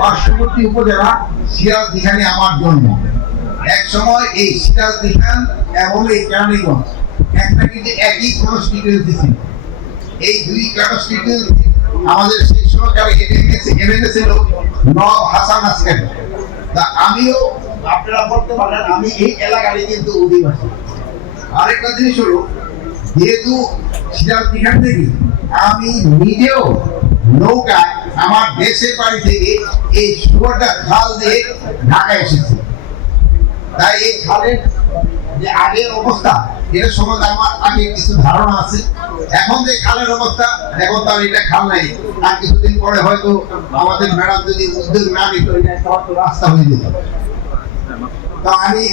পার্শ্ববর্তী উপজেলা সিরাজ আমার জন্ম। এক সময় এই সিরাজ দিঘান এবং এই কেরানীগঞ্জ, একটা কিন্তু একই ছিল এই দুই আমাদের সেই সরকারে নব হাসান তা আমিও আপনারা বলতে পারেন, আমি এই এলাকারই কিন্তু অধিবাসী। আরেকটা জিনিস হলো, যেহেতু সিরাজ দিঘান থেকে আমি নিজেও নৌকায় আমার দেশের বাড়ি থেকে এই সুয়াটা খাল দিয়ে ঢাকা এসেছি। তাই এই খালের যে আগের অবস্থা, এর সম্বন্ধে আমার আগে কিছু ধারণা আছে। এখন যে খালের অবস্থা এখন তার এটা খাল নাই। আর কিছুদিন পরে হয়তো আমাদের ম্যাডাম যদি উদ্যোগ না নিত এটা রাস্তা হয়ে যেত। তো আমি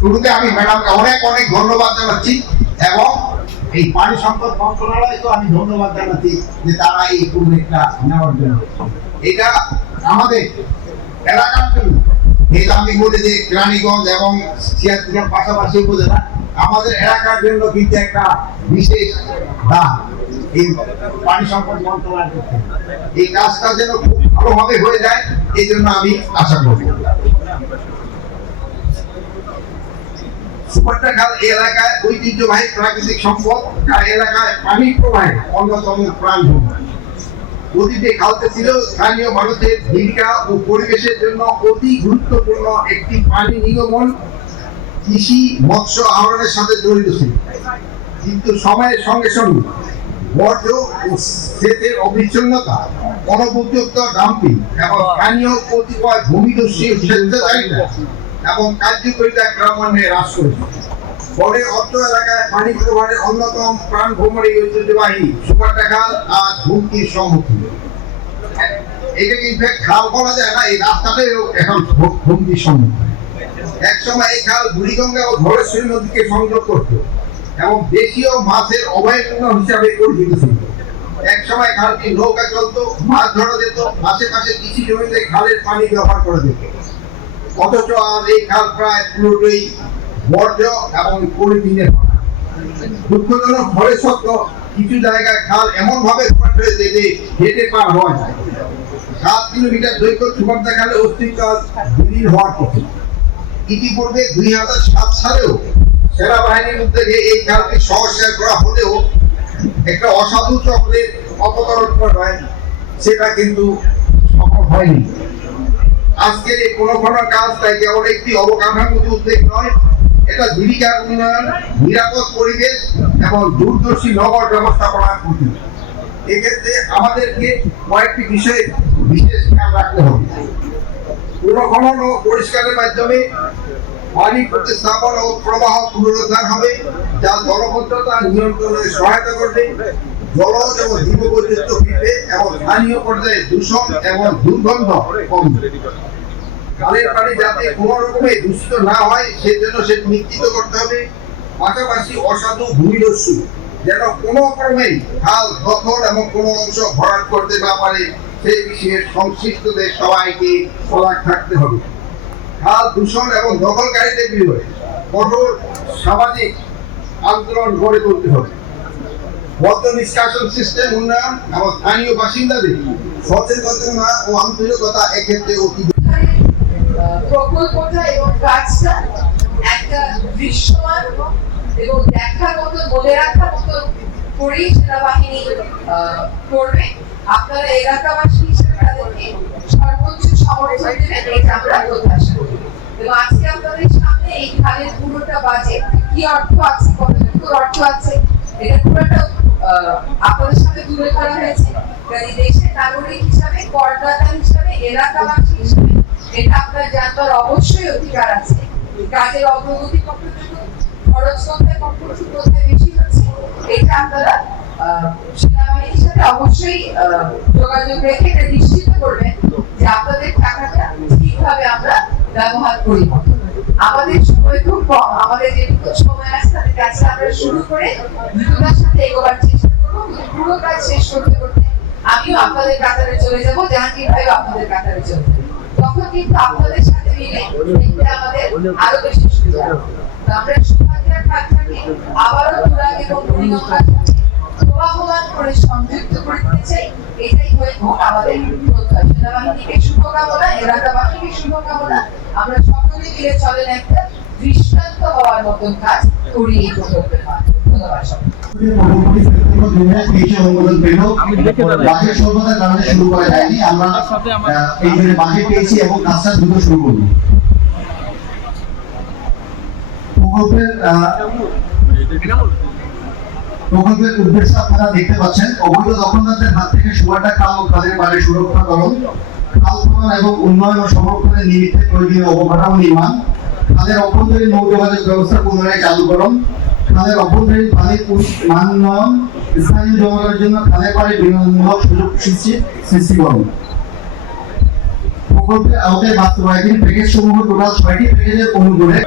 শুরুতে আমি ম্যাডামকে অনেক অনেক ধন্যবাদ জানাচ্ছি এবং এই পানি সম্পদ মন্ত্রণালয়কে আমি ধন্যবাদ জানাচ্ছি যে তারা এই উদ্যোগটা নেওয়ার জন্য। এটা আমাদের এলাকার জন্য। এই আমি যে এবং পাশাপাশি উপজেলা, আমাদের এলাকার জন্য কিন্তু একটা বিশেষ দান এই পানি সম্পদ মন্ত্রণালয় এই কাজটা যেন খুব ভালোভাবে হয়ে যায়, এই জন্য আমি আশা করব। এই এলাকায় ঐতিহ্যবাহী প্রাকৃতিক সম্পদ যা এলাকায় পানি প্রবাহে অন্যতম প্রাণভূমি অতীতে খালতে ছিল স্থানীয় মানুষের জীবিকা ও পরিবেশের জন্য অতি গুরুত্বপূর্ণ একটি পানি নিগমন। কৃষি মৎস্য আহরণের সাথে জড়িত ছিল। কিন্তু সময়ের সঙ্গে সঙ্গে বর্জ্য ও সেচের অবিচ্ছিন্নতা অনুপযুক্ত ডাম্পিং এবং স্থানীয় কতিপয় ভূমিদস্যী স্বেচ্ছাচারিতা এবং কার্যকরিতা ক্রমান্বয়ে হ্রাস করেছে পরে অত্র এলাকায় পানি প্রবাহের অন্যতম প্রাণ ভ্রমণী ঐতিহ্যবাহী সুপারটা খাল আজ হুমকির সম্মুখীন। এটাকে ইনফ্যাক্ট খাল বলা যায় না? এই এখন হুমকির সম্মুখীন। এই খাল বুড়িগঙ্গা ও নদীকে সংযোগ করত এবং দেশীয় মাছের অভয়ারণ্য হিসাবে পরিচিত ছিল। এক সময় খালটি নৌকা চলতো, মাছ ধরা যেত, আশেপাশে কৃষি জমিতে খালের পানি ব্যবহার করা যেত। অথচ আজ এই খাল প্রায় পুরোটাই বর্জ্য এবং পলিথিনের ভরা। দুঃখজনক ফলে সত্য, কিছু জায়গায় খাল এমন ভাবে হয়েছে যে হেঁটে পার হওয়া যায় সাত কিলোমিটার দৈর্ঘ্য সুবার্তা খালে অস্তিত্ব বিলীন হওয়ার পথে। ইতিপূর্বে দুই হাজার সাত সালেও সেনাবাহিনীর উদ্যোগে এই খালটি সংস্কার করা হলেও একটা অসাধু চক্রের অপতরণ করা হয় সেটা কিন্তু সফল হয়নি। আজকের এই কোনো কোনো কাজ তাই কেবল একটি অবকাঠামোগত উদ্যোগ নয়, এটা জীবিকার উন্নয়ন, নিরাপদ পরিবেশ এবং দূরদর্শী নগর ব্যবস্থাপনার প্রতি। এক্ষেত্রে আমাদেরকে কয়েকটি বিষয়ে বিশেষ খেয়াল রাখতে হবে। পুনঃখনন ও পরিষ্কারের মাধ্যমে পানি প্রতিস্থাপন ও প্রবাহ পুনরুদ্ধার হবে, যা জলবদ্ধতা নিয়ন্ত্রণে সহায়তা করবে। জলজ এবং ফিরবে এবং স্থানীয় পর্যায়ে দূষণ এবং দুর্গন্ধ কালের পানি যাতে কোনো রকমে দূষিত না হয়, সেজন্য নিশ্চিত করতে হবে। পাশাপাশি অসাধু ভূমিদস্যু, যেন কোনো ক্রমেই খাল দখল এবং কোনো অংশ ভরাট করতে না পারে, সেই বিষয়ে সংশ্লিষ্টদের সবাইকে সজাগ থাকতে হবে। খাল দূষণ এবং দখলকারীদের বিরুদ্ধে কঠোর সামাজিক আন্দোলন গড়ে তুলতে হবে। বদ্ধ নিষ্কাশন সিস্টেম উন্নয়ন এবং স্থানীয় বাসিন্দাদের সচেতনতা ও আন্তরিকতা এক্ষেত্রে অতি প্রকল্পটা এবং কাজটা একটা দৃশ্যমান এবং দেখার মতো, মনে রাখার মতো করেই সেনাবাহিনী করবে। আপনারা এলাকাবাসী হিসেবে তাদেরকে সর্বোচ্চ সমর্থন দেবেন, এটা আমরা প্রত্যাশা করি। এবং আজকে আপনাদের সামনে এই খালের পুরোটা বাজে, কি অর্থ আছে, কতটুকু অর্থ আছে, এটা পুরোটা আপনাদের সাথে তুলে ধরা হয়েছে। কাজে দেশের নাগরিক হিসাবে, করদাতা হিসাবে, এলাকাবাসী হিসাবে, এটা আপনার জানবার অবশ্যই অধিকার আছে। কাজের অগ্রগতি কতটুকু খরচ কোথায় কতটুকু কোথায় বেশি হচ্ছে, এটা আপনারা সেনাবাহিনীর সাথে অবশ্যই যোগাযোগ রেখে এটা নিশ্চিত করবেন যে আপনাদের টাকাটা ঠিকভাবে আমরা ব্যবহার করি। আমাদের সময় খুব কম। আমাদের যেটুকু সময় আছে, তাদের কাছে আমরা শুরু করে সাথে এগোবার চেষ্টা করব। পুরো কাজ শেষ করতে করতে আমিও আপনাদের কাতারে চলে যাব, জাহাঙ্গীর ভাইও আপনাদের কাতারে চলে যাবে। তখন কিন্তু আপনাদের সাথে মিলে আমাদের আরও বেশি সুবিধা আমরা সুমাত্রা খাতটাকে আবারও তুরাগ এবং বুড়িগঙ্গার সাথে করে সংযুক্ত করে দিতে চাই এটাই হয়ে আমাদের প্রত্যাশা। সেনাবাহিনীকে শুভকামনা এলাকাবাসীকে শুভকামনা। আমরা সকলে মিলে চলেন একটা দৃষ্টান্ত হওয়ার মতন কাজ করি এই প্রকল্পের মাধ্যমে ধন্যবাদ প্রকল্পের প্রকল্পের উদ্দেশ্য আপনারা দেখতে পাচ্ছেন, অবৈধ দখলদারদের হাত থেকে সুয়াটা খাল ও খালের পাড়ে সুরক্ষাকরণ খাল খনন এবং উন্নয়ন ও সংরক্ষণের নিমিত্তে প্রয়োজনীয় অবকাঠামো নির্মাণ। খালের অভ্যন্তরীণ নৌ যোগাযোগ ব্যবস্থা পুনরায় চালুকরণ। খালের অভ্যন্তরীণ পানির মান উন্নয়ন স্থানীয় জনগণের জন্য খালের পাড়ে বিনোদনমূলক সুযোগ সৃষ্টি সৃষ্টিকরণ। প্রকল্পের আওতায় বাস্তবায়ন প্যাকেজ সমূহ টোটাল ছয়টি প্যাকেজের অনুগুণে